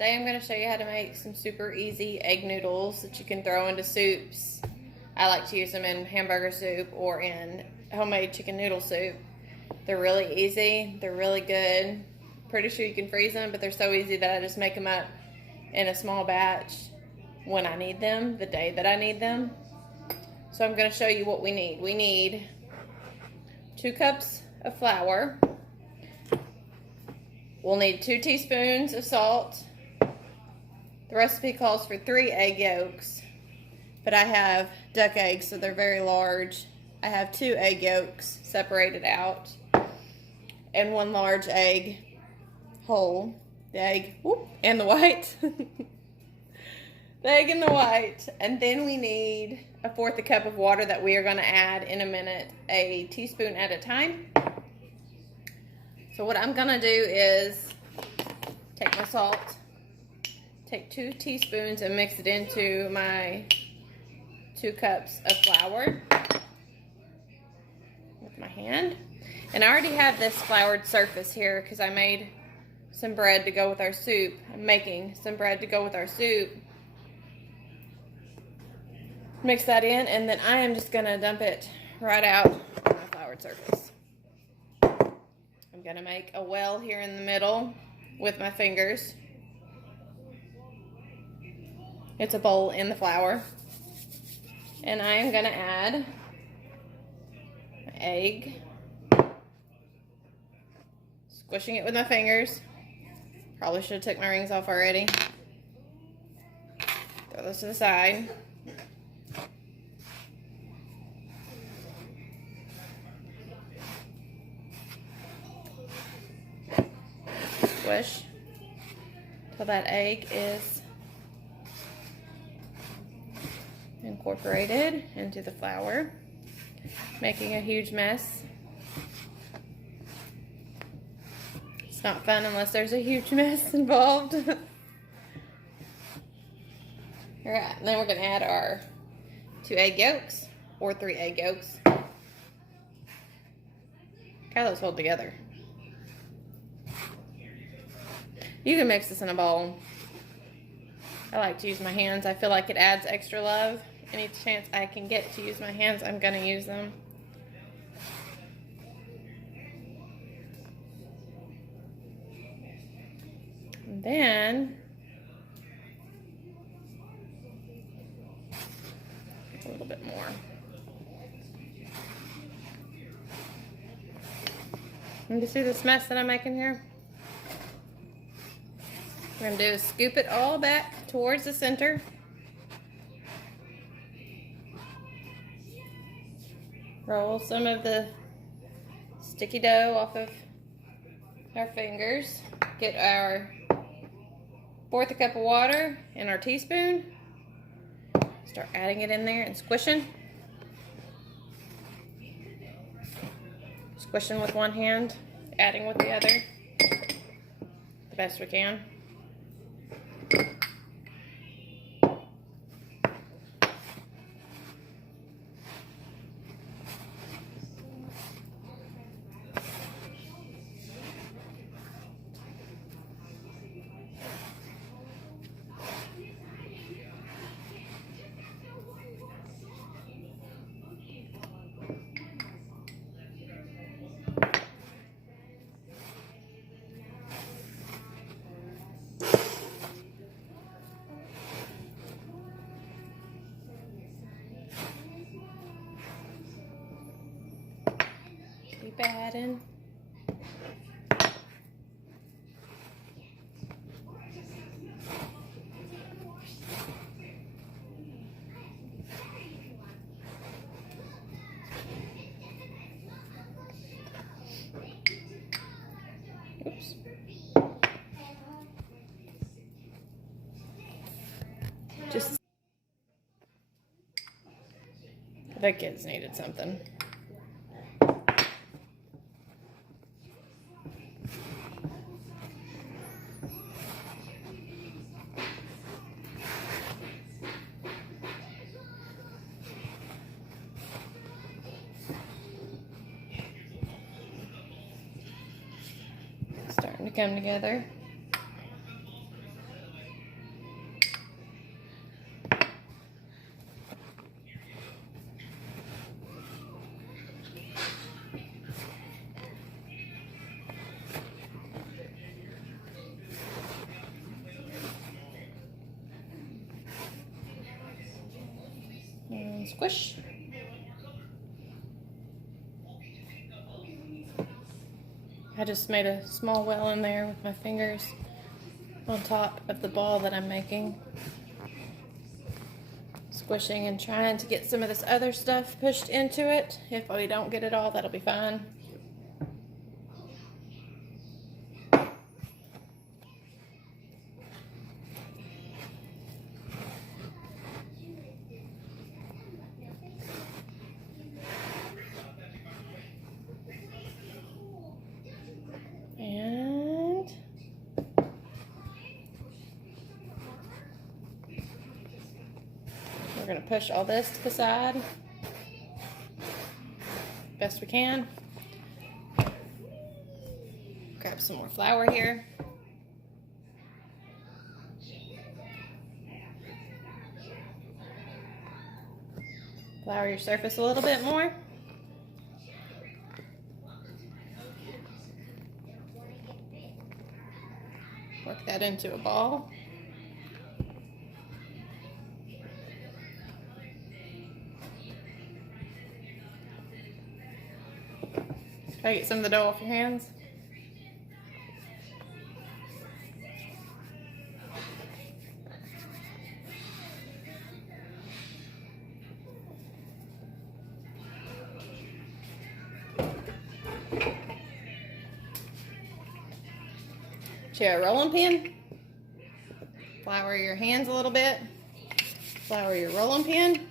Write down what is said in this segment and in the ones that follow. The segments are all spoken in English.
Today I'm going to show you how to make some super easy egg noodles that you can throw into soups. I like to use them in hamburger soup or in homemade chicken noodle soup. They're really easy, they're really good. Pretty sure you can freeze them, but they're so easy that I just make them up in a small batch when I need them, the day that I need them. So I'm going to show you what we need. We need 2 cups of flour. We'll need 2 teaspoons of salt. The recipe calls for 3 egg yolks, but I have duck eggs, so they're very large. I have 2 egg yolks separated out, and 1 large egg whole. The egg, whoop, and the white. The egg and the white. And then we need 1/4 cup of water that we are going to add in a minute, a teaspoon at a time. So what I'm going to do is take my salt, take 2 teaspoons and mix it into my 2 cups of flour with my hand. And I already have this floured surface here because I made some bread to go with our soup. I'm making some bread to go with our soup. Mix that in, and then I am just going to dump it right out on my floured surface. I'm going to make a well here in the middle with my fingers. It's a bowl in the flour. And I am going to add my egg. Squishing it with my fingers. Probably should have took my rings off already. Throw those to the side. Squish till that egg is incorporated into the flour, making a huge mess. It's not fun unless there's a huge mess involved. Alright, and then we're going to add our 2 egg yolks, or 3 egg yolks. Look how those hold together. You can mix this in a bowl. I like to use my hands. I feel like it adds extra love. Any chance I can get to use my hands, I'm going to use them. And then a little bit more. And you see this mess that I'm making here? What I'm going to do is scoop it all back towards the center. Roll some of the sticky dough off of our fingers. Get our 1/4 cup of water and our teaspoon. Start adding it in there and squishing. Squishing with one hand, adding with the other. The best we can. Keep adding. Oops. Just the kids needed something. Starting to come together. And squish. I just made a small well in there with my fingers on top of the ball that I'm making. Squishing and trying to get some of this other stuff pushed into it. If we don't get it all, that'll be fine. And we're going to push all this to the side best we can. Grab some more flour here. Flour your surface a little bit more. Work that into a ball. Try to get some of the dough off your hands. Share a rolling pin. Flour your hands a little bit. Flour your rolling pin.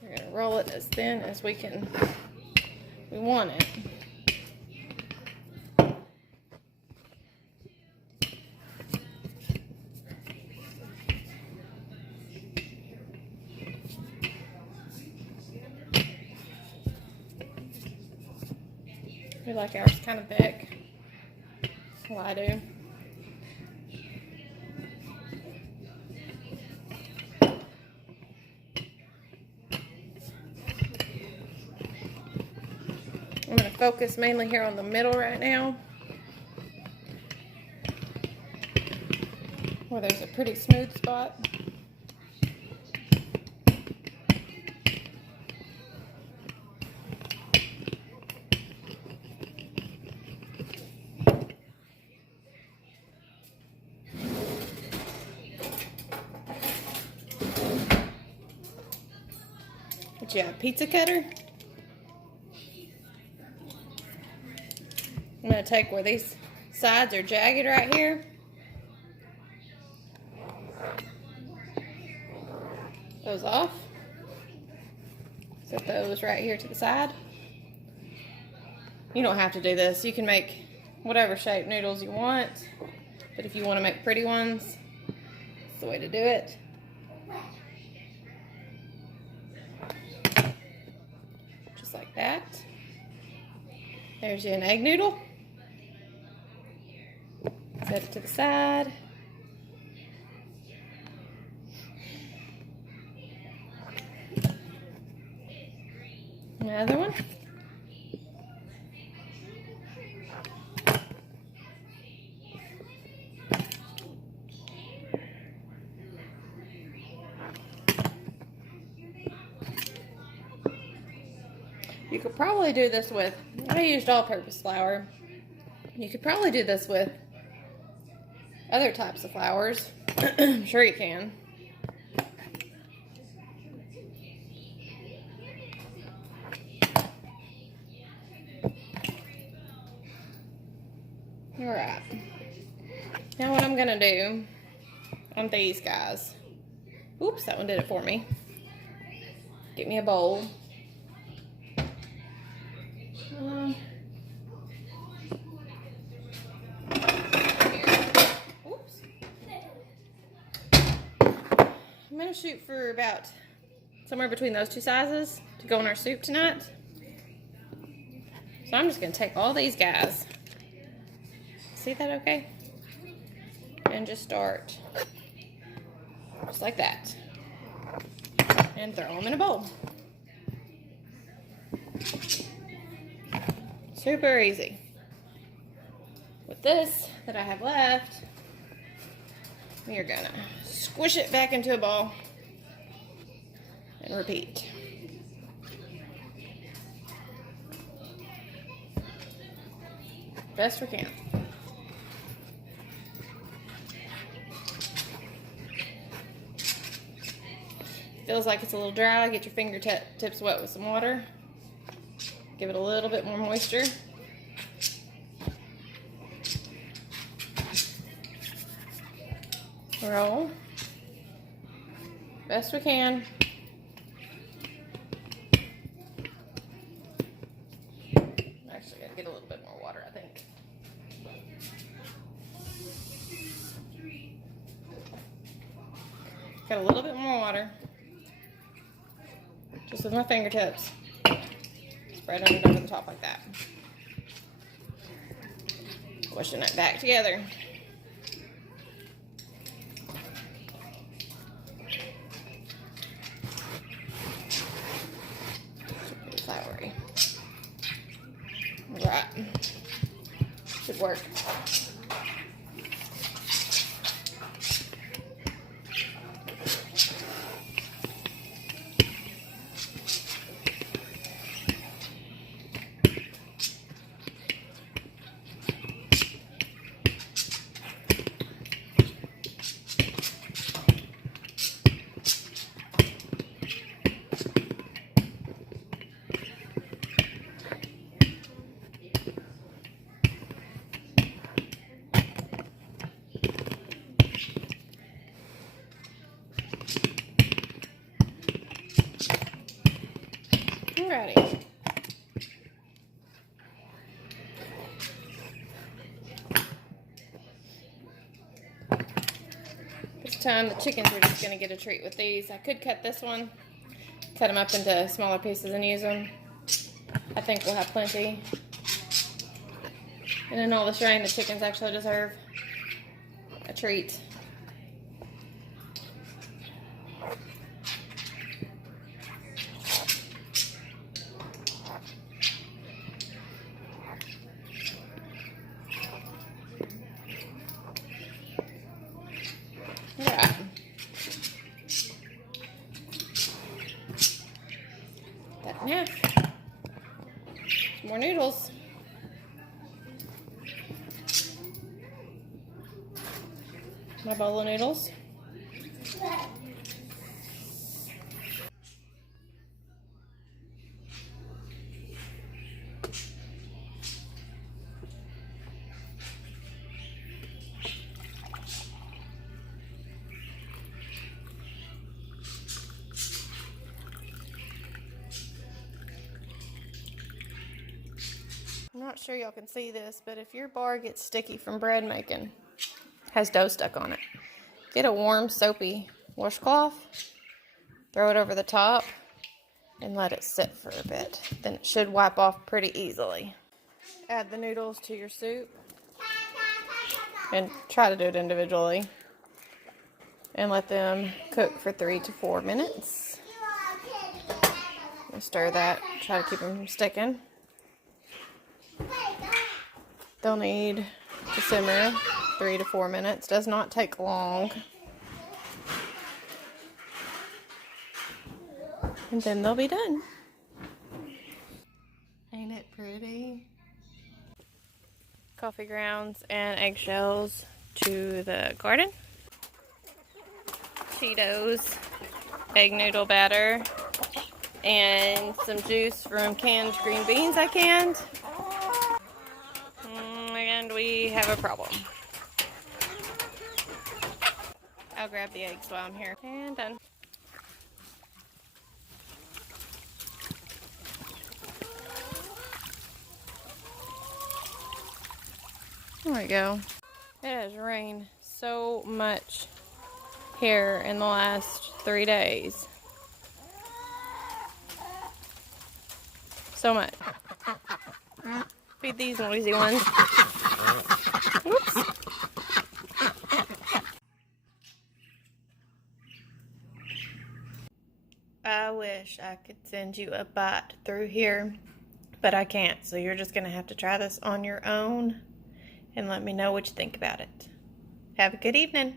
We're going to roll it as thin as we want it. We like ours kind of thick. Well, I do. I'm going to focus mainly here on the middle right now, where there's a pretty smooth spot. But you have a pizza cutter. I'm going to take where these sides are jagged right here. Those off. Set those right here to the side. You don't have to do this. You can make whatever shape noodles you want. But if you want to make pretty ones, that's the way to do it. Just like that. There's you an egg noodle. Set it to the side. Another one. You could probably do this with, I used all-purpose flour. You could probably do this with other types of flours. I'm sure you can. Alright. Now what I'm going to do on these guys. Oops, that one did it for me. Get me a bowl. I'm going to shoot for about somewhere between those two sizes to go in our soup tonight. So I'm just going to take all these guys. See that okay? And just start just like that. And throw them in a bowl. Super easy. With this that I have left, we are gonna squish it back into a ball and repeat. Best we can. Feels like it's a little dry. Get your fingertips wet with some water. Give it a little bit more moisture. Roll. Best we can. Actually, gotta get a little bit more water, I think. Got a little bit more water. Just with my fingertips. Spread it over the top like that. Pushing it back together. Pretty floury. Right. Should work. Alrighty. This time the chickens are just going to get a treat with these. I could cut this one, cut them up into smaller pieces and use them. I think we'll have plenty. And in all this rain, the chickens actually deserve a treat. Yeah. That in half. Some more noodles. My bowl of noodles. I'm not sure y'all can see this, but if your bar gets sticky from bread making, has dough stuck on it, get a warm, soapy washcloth, throw it over the top, and let it sit for a bit. Then it should wipe off pretty easily. Add the noodles to your soup, and try to do it individually, and let them cook for 3 to 4 minutes. And stir that, try to keep them from sticking. They'll need to simmer 3 to 4 minutes. Does not take long. And then they'll be done. Ain't it pretty? Coffee grounds and eggshells to the garden. Cheetos, egg noodle batter, and some juice from canned green beans I canned. And we have a problem. I'll grab the eggs while I'm here. And done. There we go. It has rained so much here in the last 3 days. So much. Feed these noisy ones. Whoops. I wish I could send you a bite through here, but I can't. So you're just going to have to try this on your own and let me know what you think about it. Have a good evening.